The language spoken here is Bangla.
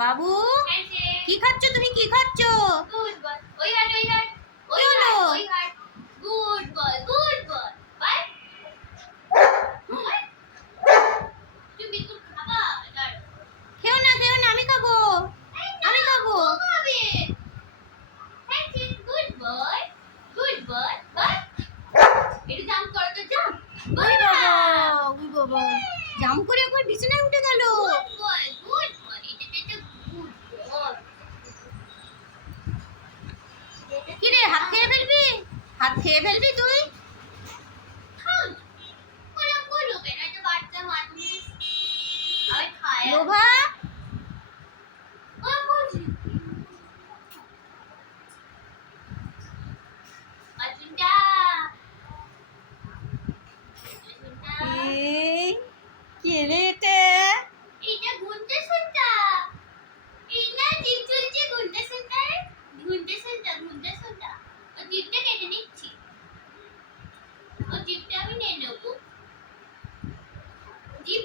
বাবু কি খাচ্ছ তুমি? কি খাচ্ছ? Good boy. ওই হাট ওই হাট ওই হলো? হাট ওই হাট। Good boy good boy. Bye. তুমি বিস্কুট খাবা? দাঁড়াও। খেও না খেও না, আমি খাবো। আমি খাবো। ও খাবে। Thank you. Good boy good boy. Bye. এটা জাম্প করো তো জাম্প। ওই বাবা, ওই বাবা, জাম করে একবার বিছানায় উঠে গেল। গুড বয় গুড বয়। এটা গুড বয়। কি রে, হাত খেয়ে ফেলবি? হাত খেয়ে ফেলবি তুই? খাও না। বলো বলো কেন? এটা বাচ্চা মানুষ। আমি খাই। লোভা, ও বলছি। আচুন্ডা। আচুন্ডা। এই কে রে এটা? এটা ঘুরতে শুনতা। এই না জিপ চলছে ঘুরতে শুনতা। ঘুরতে শুনতা ঘুরতে শুনতা। ও জিপটা কেটে নিচ্ছি। ও জিপটা আমি নিয়ে নেবো। জিপ